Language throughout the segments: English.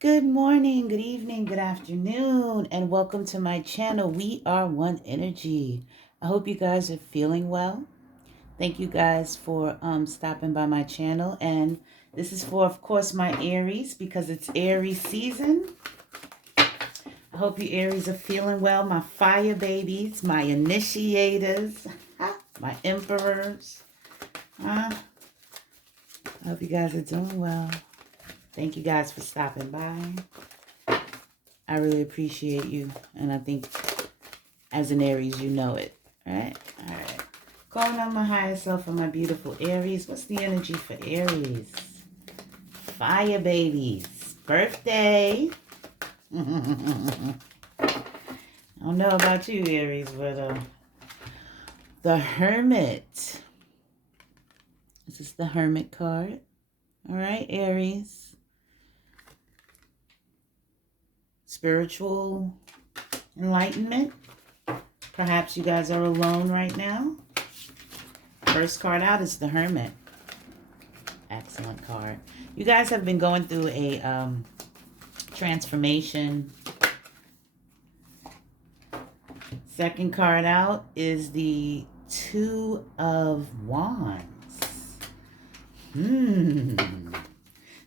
Good morning, good evening, good afternoon, and welcome to my channel. We are One Energy. I hope you guys are feeling well. Thank you guys for stopping by my channel. And this is for, of course, my Aries because it's Aries season. I hope you Aries are feeling well. My fire babies, my initiators, my emperors. I hope you guys are doing well. Thank you guys for stopping by. I really appreciate you. And I think as an Aries, you know it. All right? All right. Calling on my higher self and my beautiful Aries. What's the energy for Aries? Fire babies. Birthday. I don't know about you, Aries, but the Hermit. This is the Hermit card. All right, Aries. Spiritual enlightenment. Perhaps you guys are alone right now. First card out is the Hermit. Excellent card. You guys have been going through a transformation. Second card out is the Two of Wands.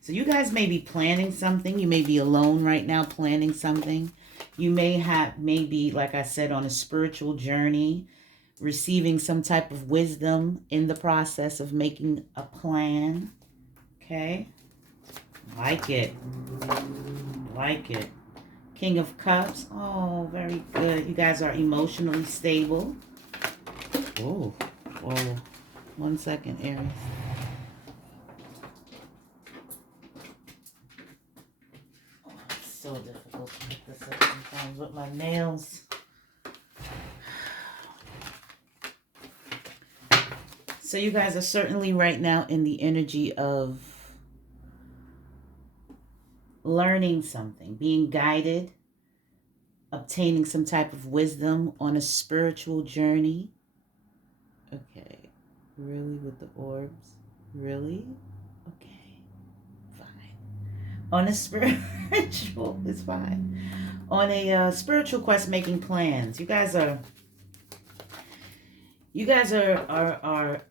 So you guys may be planning something. You may be alone right now planning something. You may be, like I said, on a spiritual journey, receiving some type of wisdom in the process of making a plan. Okay? Like it. Like it. King of Cups. Oh, very good. You guys are emotionally stable. Oh, whoa. 1 second, Aries. So difficult to pick this up sometimes with my nails. So you guys are certainly right now in the energy of learning something, being guided, obtaining some type of wisdom on a spiritual journey. Okay, really with the orbs? Really? Okay, fine. On a spiritual, it's fine. On a spiritual quest, making plans. You guys are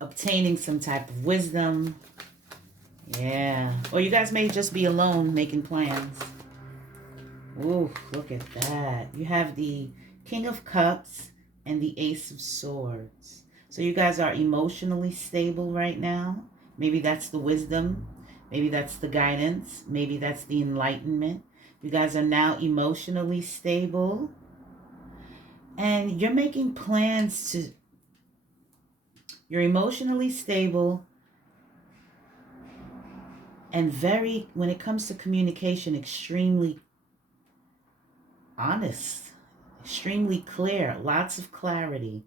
obtaining some type of wisdom. Yeah. Or you guys may just be alone making plans. Ooh, look at that. You have the King of Cups and the Ace of Swords. So you guys are emotionally stable right now. Maybe that's the wisdom. Maybe that's the guidance. Maybe that's the enlightenment. You guys are now emotionally stable. And you're making plans to... You're emotionally stable and very, when it comes to communication, extremely honest, extremely clear, lots of clarity.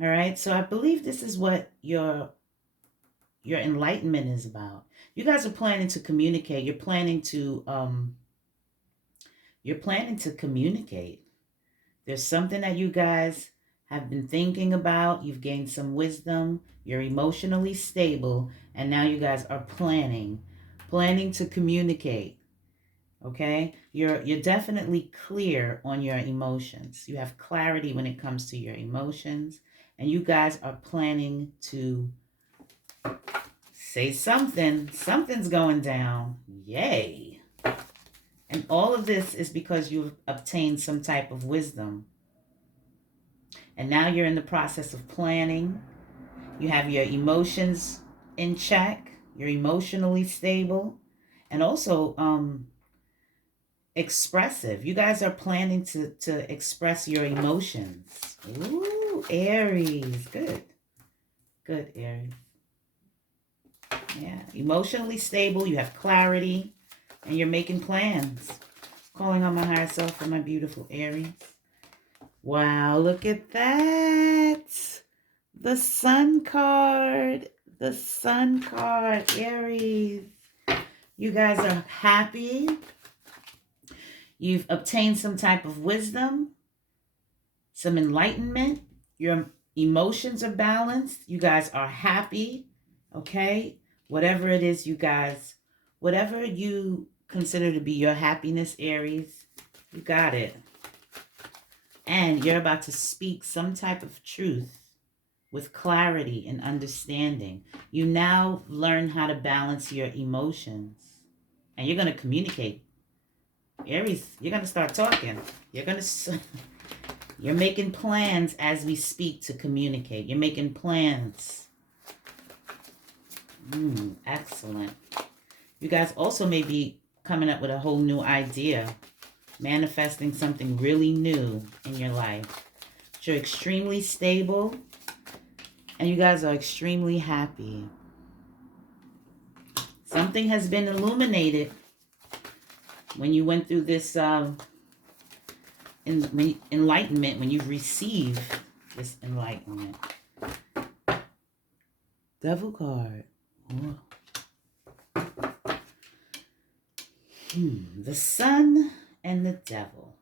All right. So I believe this is what your enlightenment is about. You guys are planning to communicate. You're planning to communicate. There's something that you guys have been thinking about. You've gained some wisdom. You're emotionally stable, and now you guys are planning to communicate. Okay? You're definitely clear on your emotions. You have clarity when it comes to your emotions, and you guys are planning to say something. Something's going down. Yay. And all of this is because you've obtained some type of wisdom. And now you're in the process of planning. You have your emotions in check. You're emotionally stable. And also expressive. You guys are planning to express your emotions. Ooh, Aries. Good. Good, Aries. Yeah. Emotionally stable. You have clarity. And you're making plans. Calling on my higher self for my beautiful Aries. Wow, look at that. The Sun card. The Sun card, Aries. You guys are happy. You've obtained some type of wisdom, some enlightenment. Your emotions are balanced. You guys are happy, okay? Whatever it is, you guys, whatever you consider to be your happiness, Aries. You got it. And you're about to speak some type of truth with clarity and understanding. You now learn how to balance your emotions. And you're going to communicate. Aries, you're going to start talking. You're making plans as we speak to communicate. You're making plans. Excellent. You guys also may be coming up with a whole new idea, manifesting something really new in your life. You're extremely stable, and you guys are extremely happy. Something has been illuminated when you went through this enlightenment, when you've received this enlightenment. Devil card. Oh. The sun and the devil.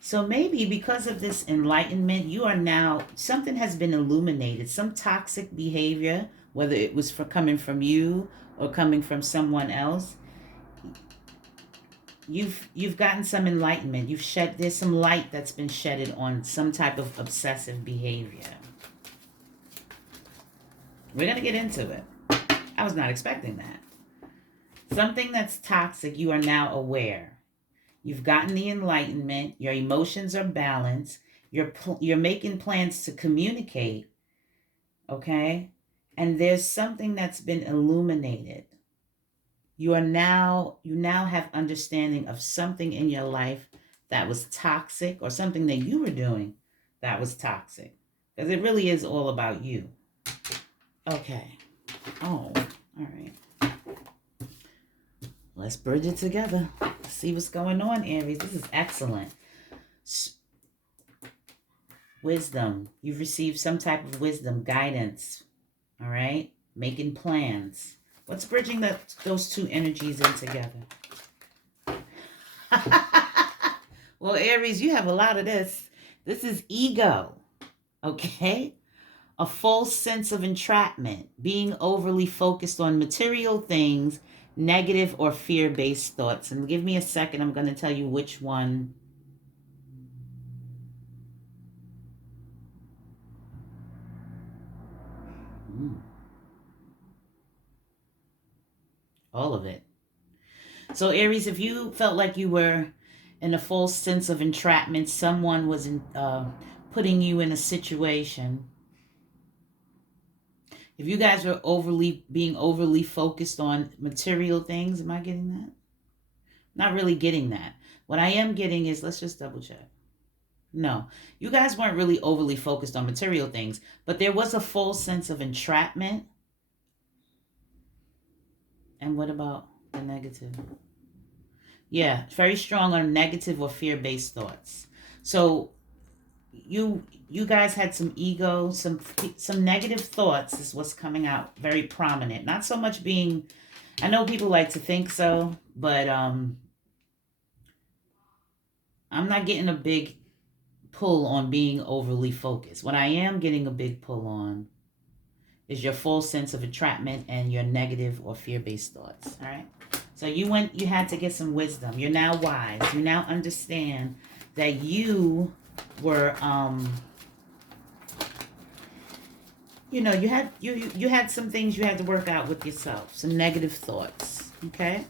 So maybe because of this enlightenment, you are now, something has been illuminated, some toxic behavior, whether it was coming from you or coming from someone else. You've gotten some enlightenment. There's some light that's been shedded on some type of obsessive behavior. We're going to get into it. I was not expecting that. Something that's toxic, you are now aware. You've gotten the enlightenment. Your emotions are balanced. You're making plans to communicate. Okay? And there's something that's been illuminated. You now have understanding of something in your life that was toxic, or something that you were doing that was toxic. Because it really is all about you. Okay. Oh, all right. Let's bridge it together. See what's going on, Aries. This is excellent. Wisdom. You've received some type of wisdom, guidance. All right? Making plans. What's bridging those two energies in together? Well, Aries, you have a lot of this. This is ego. Okay? A false sense of entrapment. Being overly focused on material things, negative or fear-based thoughts. And give me a second. I'm going to tell you which one. All of it. So Aries, if you felt like you were in a false sense of entrapment, someone was putting you in a situation. If you guys were being overly focused on material things, am I getting that? Not really getting that. What I am getting is, let's just double check. No, you guys weren't really overly focused on material things, but there was a false sense of entrapment. And what about the negative? Yeah, very strong on negative or fear-based thoughts. So you guys had some ego, some negative thoughts is what's coming out very prominent. Not so much being, I know people like to think so, but I'm not getting a big pull on being overly focused. What I am getting a big pull on is your full sense of entrapment and your negative or fear-based thoughts. All right. So you had to get some wisdom. You're now wise. You now understand that you were, you had some things you had to work out with yourself. Some negative thoughts. Okay.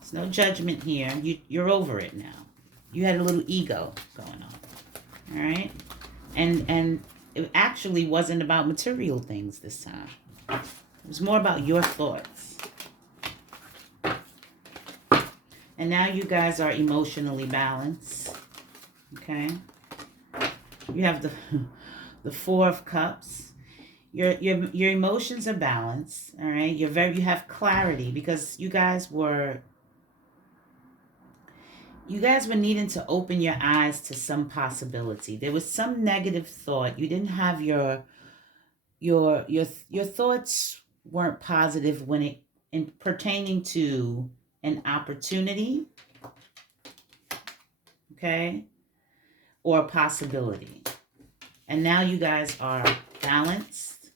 There's no judgment here. You're over it now. You had a little ego going on. All right. And it actually wasn't about material things this time. It was more about your thoughts. And now you guys are emotionally balanced. Okay. You have the Four of Cups. Your emotions are balanced. All right. You have clarity, because you guys were needing to open your eyes to some possibility. There was some negative thought. You didn't have your thoughts weren't positive when in pertaining to an opportunity, okay, or a possibility. And now you guys are balanced,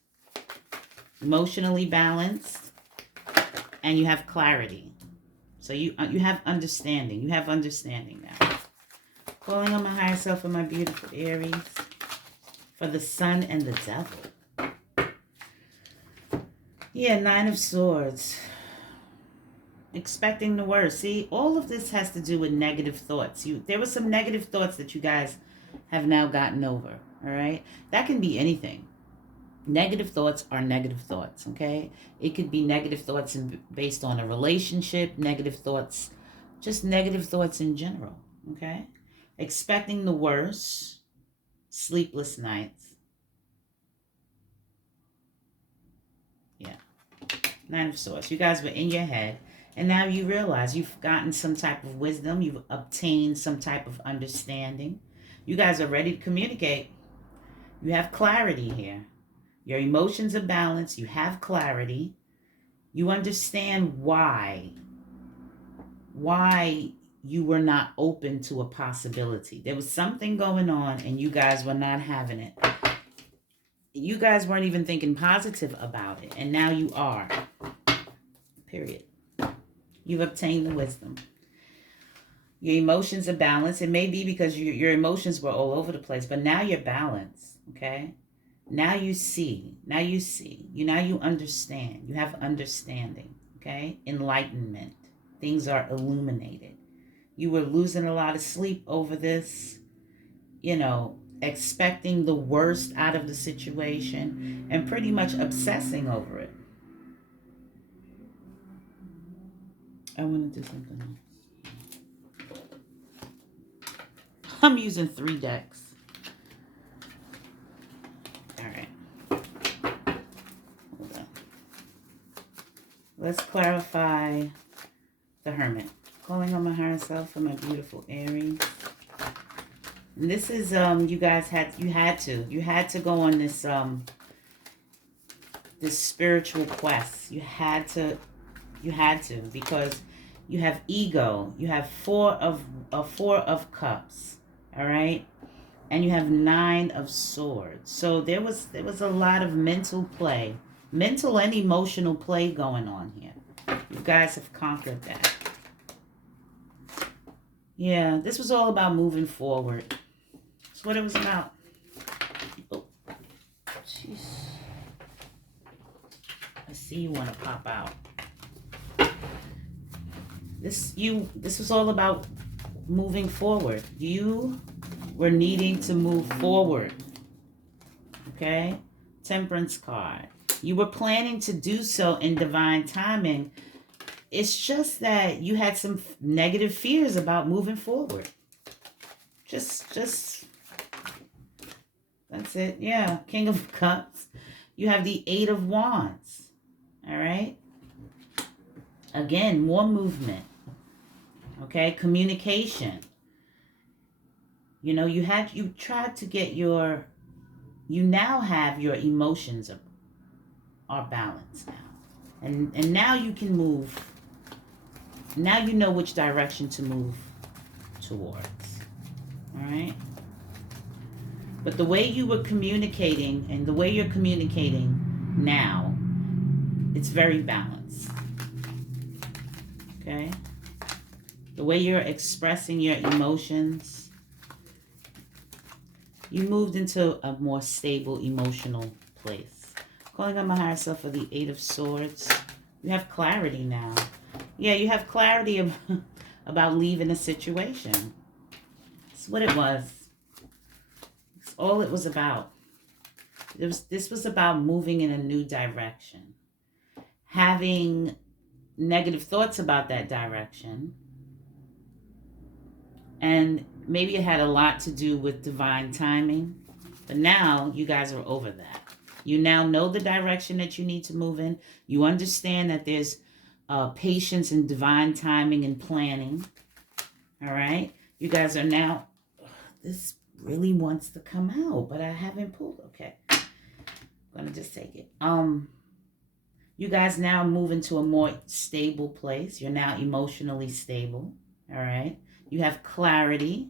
emotionally balanced, and you have clarity. So So you have understanding. You have understanding now. Calling on my higher self and my beautiful Aries for the Sun and the Devil. Yeah, Nine of Swords. Expecting the worst. See, all of this has to do with negative thoughts. There were some negative thoughts that you guys have now gotten over. All right? That can be anything. Negative thoughts are negative thoughts, okay? It could be negative thoughts based on a relationship, negative thoughts, just negative thoughts in general, okay? Expecting the worst, sleepless nights. Yeah. Nine of Swords. You guys were in your head, and now you realize you've gotten some type of wisdom. You've obtained some type of understanding. You guys are ready to communicate. You have clarity here. Your emotions are balanced. You have clarity. You understand why you were not open to a possibility. There was something going on and you guys were not having it. You guys weren't even thinking positive about it, and now you are. Period. You've obtained the wisdom. Your emotions are balanced. It may be because your emotions were all over the place, but now you're balanced, okay? Now you see. Now you see. Now you understand. You have understanding, okay? Enlightenment. Things are illuminated. You were losing a lot of sleep over this, expecting the worst out of the situation and pretty much obsessing over it. I want to do something else. I'm using 3 decks. Hold on. Let's clarify the Hermit. Calling on my higher self for my beautiful Aries. And this is you guys had to go on this this spiritual quest. You had to because you have ego. You have 4 of cups. All right? And you have 9 of swords. So there was a lot of mental and emotional play going on here. You guys have conquered that. Yeah, this was all about moving forward. That's what it was about. Oh, jeez. I see you want to pop out. This was all about moving forward. You were needing to move forward. Okay? Temperance card. You were planning to do so in divine timing. It's just that you had some negative fears about moving forward. Just that's it. Yeah. King of Cups. You have the 8 of Wands. All right? Again, more movement. Okay? Communication. You tried to get you now have your emotions are balanced now. And now you can move. Now you know which direction to move towards. All right? But the way you were communicating and the way you're communicating now, it's very balanced. Okay? The way you're expressing your emotions, you moved into a more stable emotional place. Calling on my higher self for the 8 of Swords. You have clarity now. Yeah, you have clarity about leaving a situation. That's what it was. That's all it was about. This was about moving in a new direction. Having negative thoughts about that direction. And maybe it had a lot to do with divine timing. But now you guys are over that. You now know the direction that you need to move in. You understand that there's patience and divine timing and planning. All right? You guys are now... This really wants to come out, but I haven't pulled. Okay. I'm going to just take it. You guys now move into a more stable place. You're now emotionally stable. All right? You have clarity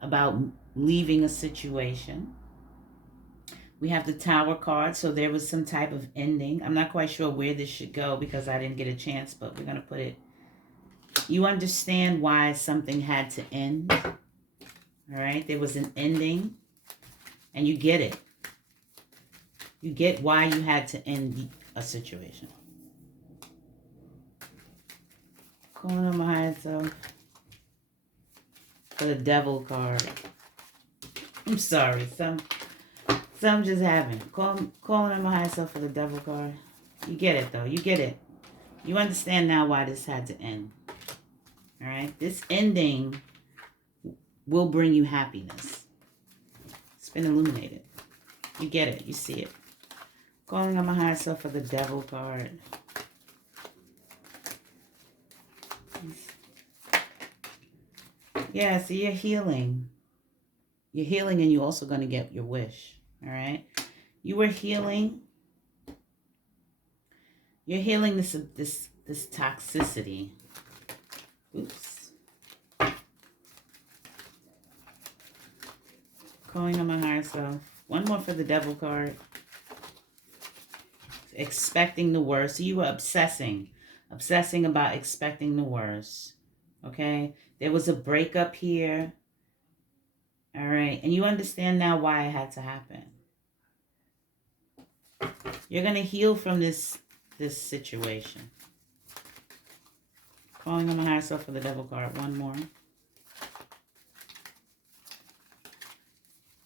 about leaving a situation. We have the Tower card, so there was some type of ending. I'm not quite sure where this should go because I didn't get a chance, but we're going to put it You understand why something had to end. All right? There was an ending, and you get it. You get why you had to end a situation. Calling on my higher self for the devil card. I'm sorry. Some just happened. Calling on my higher self for the devil card. You get it, though. You get it. You understand now why this had to end. All right? This ending will bring you happiness. It's been illuminated. You get it. You see it. Calling on my higher self for the devil card. Yeah, so you're healing. You're healing, and you're also going to get your wish. All right? You were healing. You're healing this toxicity. Oops. Calling on my higher self. One more for the devil card. Expecting the worst. So you were obsessing about expecting the worst. Okay? There was a breakup here. All right? And you understand now why it had to happen. You're going to heal from this situation. Calling on my higher self for the devil card. One more.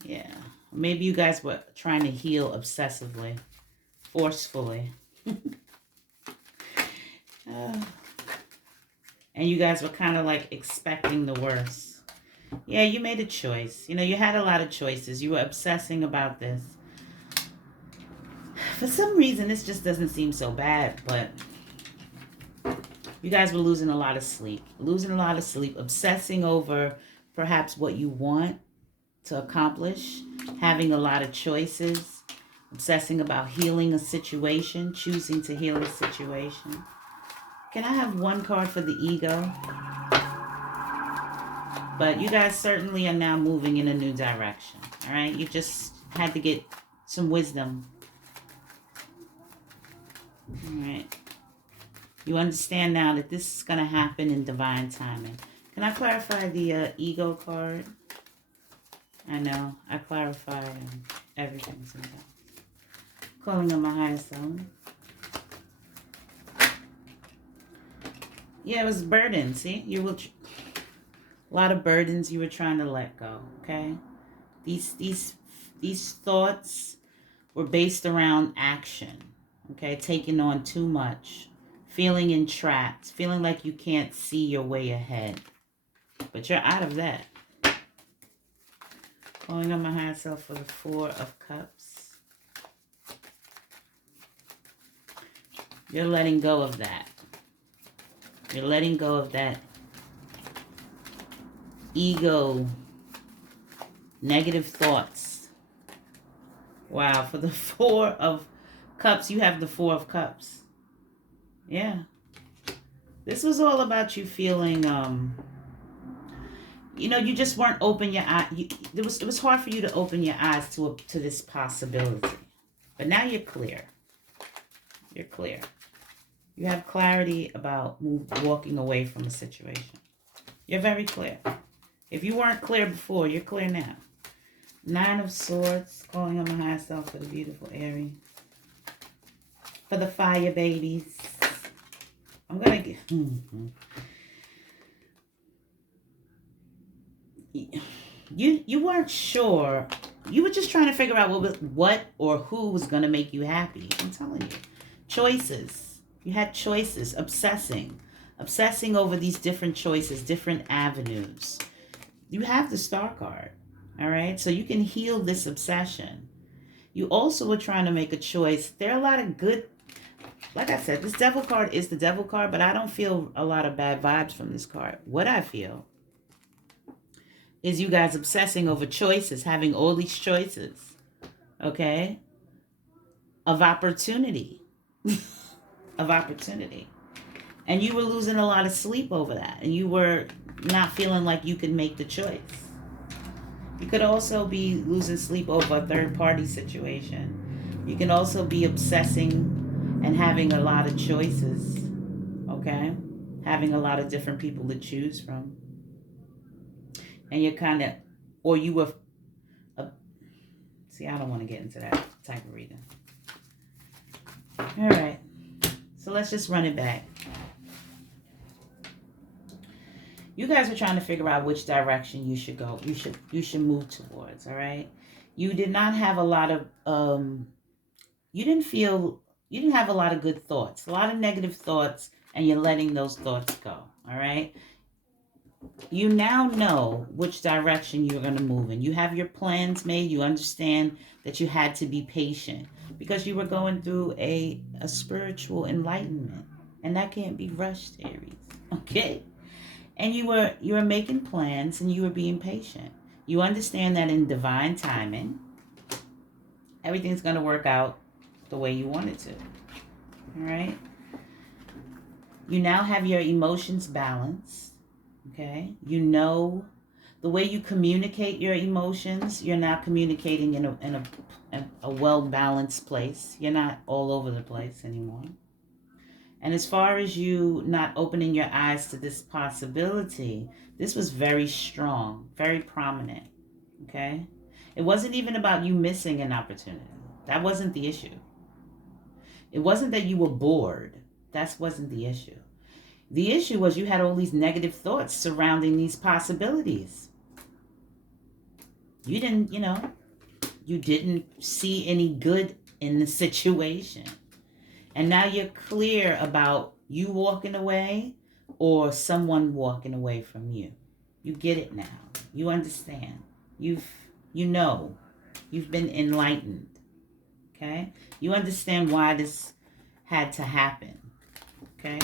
Yeah. Maybe you guys were trying to heal obsessively. Forcefully. And you guys were kind of like expecting the worst. Yeah, you made a choice. You know, you had a lot of choices. You were obsessing about this. For some reason, this just doesn't seem so bad, but you guys were losing a lot of sleep. Obsessing over perhaps what you want to accomplish. Having a lot of choices. Obsessing about healing a situation. Choosing to heal a situation. Can I have one card for the ego? But you guys certainly are now moving in a new direction. All right? You just had to get some wisdom. All right. You understand now that this is going to happen in divine timing. Can I clarify the ego card? I know. I clarify everything sometimes. Calling on my higher self. Yeah, it was burden. See? You will... A lot of burdens you were trying to let go, okay? These thoughts were based around action, okay? Taking on too much, feeling entrapped, feeling like you can't see your way ahead. But you're out of that. Calling on my higher self for the Four of Cups. You're letting go of that. You're letting go of that ego, negative thoughts. Wow, for the Four of Cups, you have the Four of Cups. Yeah. This was all about you feeling, you know, you just weren't open your eye. It was hard for you to open your eyes to this possibility. But now you're clear. You're clear. You have clarity about walking away from a situation. You're very clear. If you weren't clear before, you're clear now. Nine of Swords, calling on my higher self for the beautiful Aries. For the fire babies. I'm going to get... You weren't sure. You were just trying to figure out what or who was going to make you happy. I'm telling you. Choices. You had choices. Obsessing over these different choices, different avenues. You have the Star card, all right? So you can heal this obsession. You also were trying to make a choice. There are a lot of good, like I said, this Devil card is the Devil card, but I don't feel a lot of bad vibes from this card. What I feel is you guys obsessing over choices, having all these choices, okay, of opportunity, of opportunity. And you were losing a lot of sleep over that. And you were not feeling like you could make the choice. You could also be losing sleep over a third-party situation. You can also be obsessing and having a lot of choices, okay? having a lot of different people to choose from. And you're kind of, or you were, see, I don't want to get into that type of reading. All right. So let's just run it back. You guys are trying to figure out which direction you should go. You should move towards, all right? You did not have a lot of you didn't have a lot of good thoughts, a lot of negative thoughts, and you're letting those thoughts go, all right? You now know which direction you're going to move in. You have your plans made. You understand that you had to be patient because you were going through a spiritual enlightenment, and that can't be rushed, Aries. Okay? And you were making plans and you were being patient. You understand that in divine timing, everything's going to work out the way you want it to. All right? You now have your emotions balanced. Okay? You know the way you communicate your emotions, you're now communicating in a well-balanced place. You're not all over the place anymore. And as far as you not opening your eyes to this possibility, this was very strong, very prominent, okay? It wasn't even about you missing an opportunity. That wasn't the issue. It wasn't that you were bored. That wasn't the issue. The issue was you had all these negative thoughts surrounding these possibilities. You didn't, you didn't see any good in the situation. And now you're clear about you walking away or someone walking away from you. You get it now. You understand. You've been enlightened. Okay? You understand why this had to happen. Okay?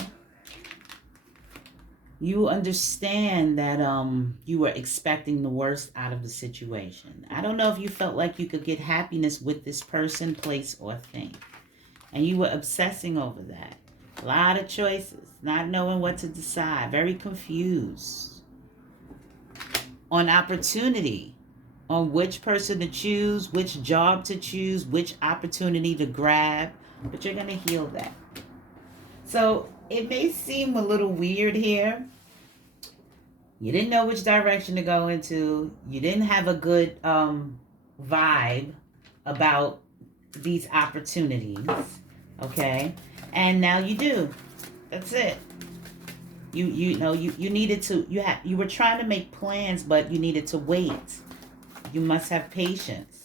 You understand that you were expecting the worst out of the situation. I don't know if you felt like you could get happiness with this person, place, or thing. And you were obsessing over that. A lot of choices, not knowing what to decide, very confused. On opportunity, on which person to choose, which job to choose, which opportunity to grab. But you're going to heal that. So it may seem a little weird here. You didn't know which direction to go into. You didn't have a good vibe about these opportunities. Okay, and now you do. That's it. You needed to. You were trying to make plans, but you needed to wait. You must have patience.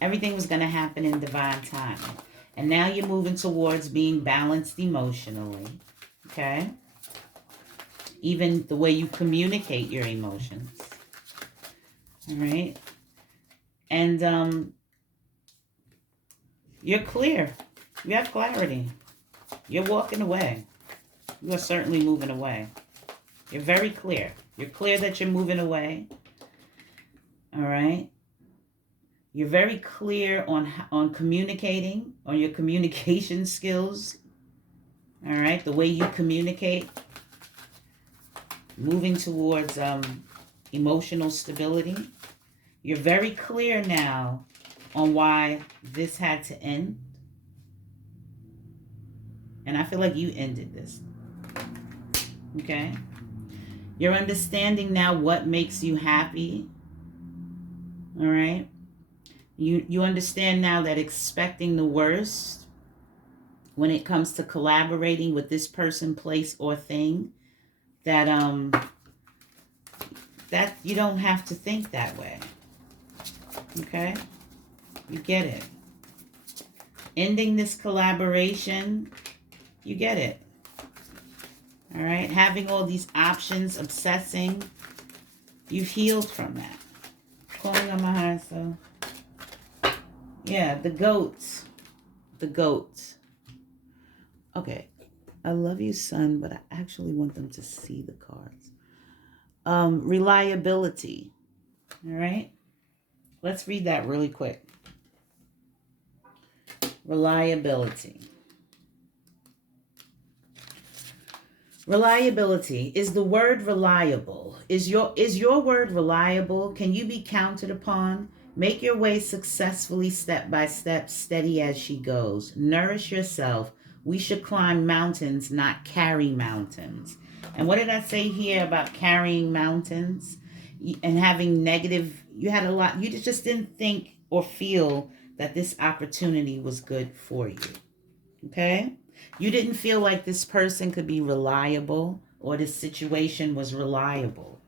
Everything was going to happen in divine time, and now you're moving towards being balanced emotionally. Okay, even the way you communicate your emotions. All right, and you're clear. You have clarity. You're walking away. You are certainly moving away. You're very clear. You're clear that you're moving away. All right? You're very clear on communicating, on your communication skills. All right? The way you communicate. Moving towards emotional stability. You're very clear now on why this had to end. And I feel like you ended this. Okay? You're understanding now what makes you happy. All right? You understand now that expecting the worst when it comes to collaborating with this person, place, or thing, that you don't have to think that way. Okay? You get it. Ending this collaboration, you get it. All right? Having all these options, obsessing, you've healed from that. Calling on my higher self. Yeah, the goats. The goats. Okay. I love you, son, but I actually want them to see the cards. Reliability. All right? Let's read that really quick. Reliability. Reliability. Is the word reliable? Is your word reliable? Can you be counted upon? Make your way successfully step by step, steady as she goes. Nourish yourself. We should climb mountains, not carry mountains. And what did I say here about carrying mountains and having negative? You had a lot. You just didn't think or feel that this opportunity was good for you. Okay? You didn't feel like this person could be reliable or this situation was reliable.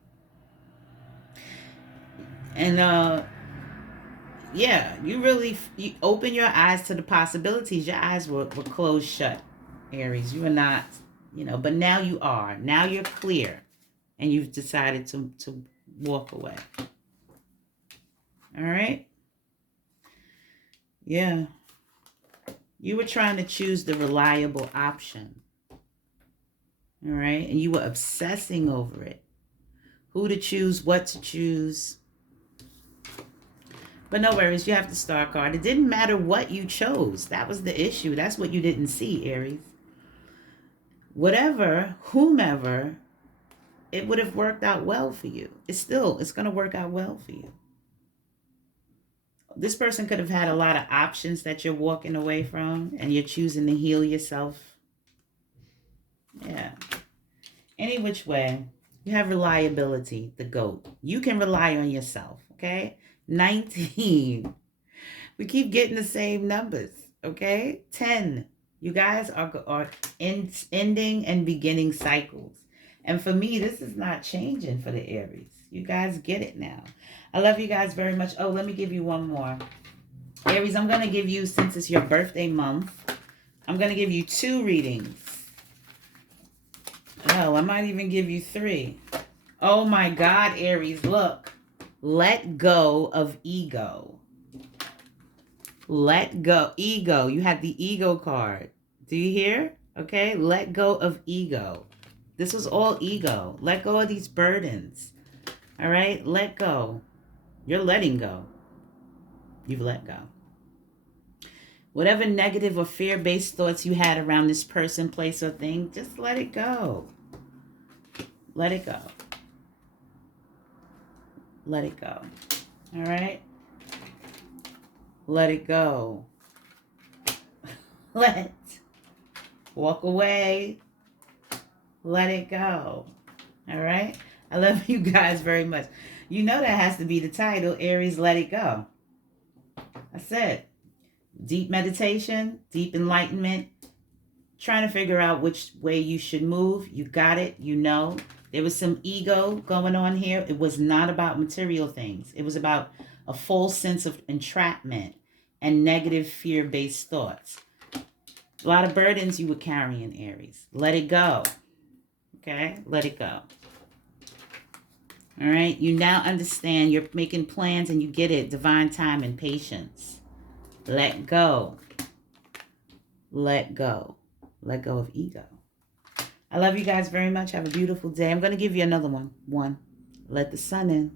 And yeah, you open your eyes to the possibilities. Your eyes were closed shut, Aries. You were not, but now you are. Now you're clear and you've decided to walk away. All right? Yeah. You were trying to choose the reliable option. All right? And you were obsessing over it. Who to choose, what to choose. But no worries, you have the star card. It didn't matter what you chose. That was the issue. That's what you didn't see, Aries. Whatever, whomever, it would have worked out well for you. It's going to work out well for you. This person could have had a lot of options that you're walking away from, and you're choosing to heal yourself. Yeah. Any which way, you have reliability, the GOAT. You can rely on yourself, okay? 19. We keep getting the same numbers, okay? 10. You guys are ending and beginning cycles. And for me, this is not changing for the Aries. You guys get it now. I love you guys very much. Oh, let me give you one more. Aries, I'm going to give you, since it's your birthday month, I'm going to give you 2 readings. Hell, I might even give you 3. Oh my God, Aries, look. Let go of ego. Let go. Ego. You had the ego card. Do you hear? Okay. Let go of ego. This was all ego. Let go of these burdens. All right. Let go. You're letting go. You've let go. Whatever negative or fear-based thoughts you had around this person, place, or thing, just let it go. Let it go. Let it go. All right. Let it go. Walk away. Let it go. All right. I love you guys very much. You know that has to be the title, Aries, Let It Go. I said, deep meditation, deep enlightenment, trying to figure out which way you should move. You got it. You know. There was some ego going on here. It was not about material things. It was about a false sense of entrapment and negative fear-based thoughts. A lot of burdens you were carrying, Aries. Let it go. Okay? Let it go. All right? You now understand. You're making plans and you get it. Divine time and patience. Let go. Let go. Let go of ego. I love you guys very much. Have a beautiful day. I'm going to give you another one. Let the sun in.